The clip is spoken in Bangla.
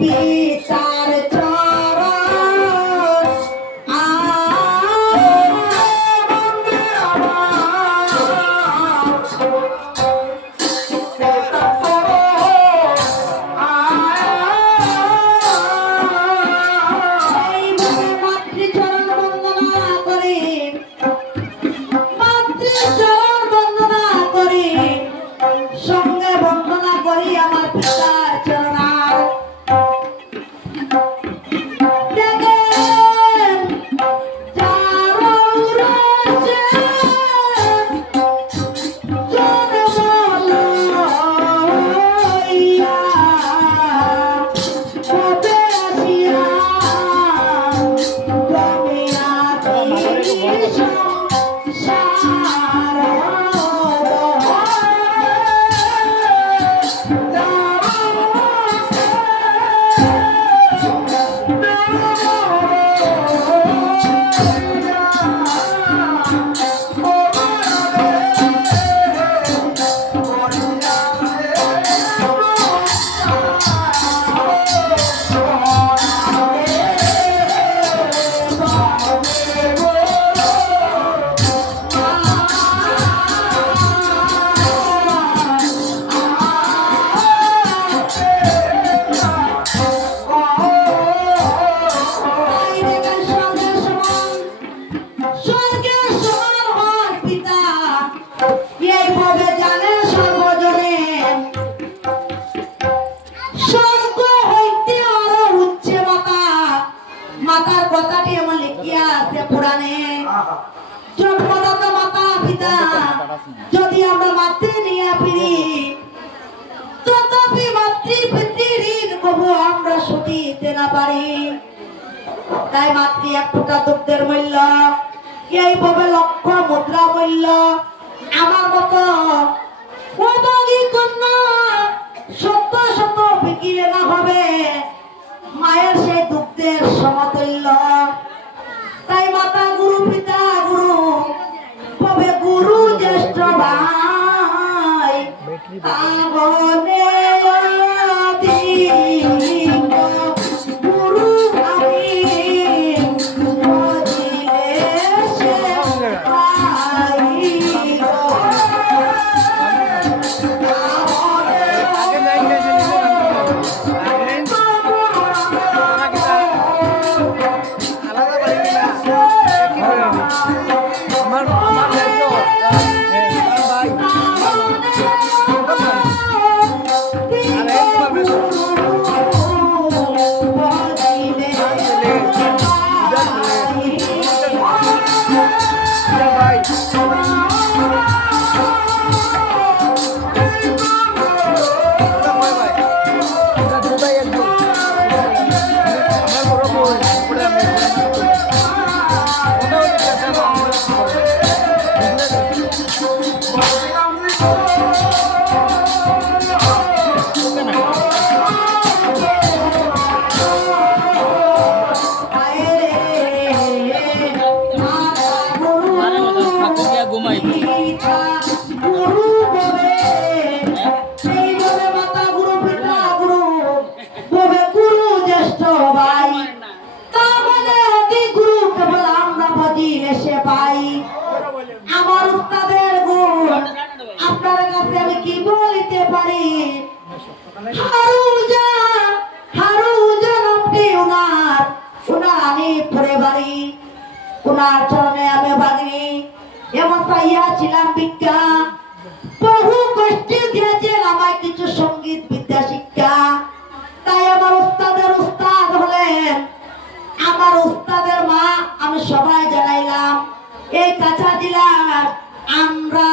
পিতার চরণ মাতৃচরণ বন্দনা করে মাতৃচরণ বন্দনা করে সঙ্গে বন্দনা করি আমার পিতার চরণার মাতার কথাটি আমার লিখিয়া আছে পুরাণে জন্মদাতা মাতা পিতা যদি আমরা মাতৃ নিয়ে ফিরি তথাপি মাতৃ পিতৃ ঋণ কবু আমরা শুধিতে না পারি তাই মাতৃ এক ফোঁটা দুগ্ধের মূল্য এইভাবে লক্ষ মুদ্রা মূল্য আমার মতো অভাগী কন্যা শত শত বিকিলে না হবে মায়ের সেই দুগ্ধের সমতুল্য তাই মাতা গুরু পিতা গুরু তবে গুরু জ্যেষ্ঠ ভাই আগনে গুরু আমি আমার উস্তাদের গুণ আপনার কাছে আমি কি বলতে পারি হারুজা নামটি উনার আমি পরে বাড়ি উনার চরণে আমি বাগিনি এমন পাইয়া ছিলাম বিজ্ঞা বহু কষ্টে দিয়েছেন আমায় কিছু সঙ্গীত বিদ্যা শিক্ষা তাই আমার উস্তাদের উস্তাদ হলেন আমার উস্তাদের মা আমি সবাই জানাইলাম এই কাছা জেলার আমরা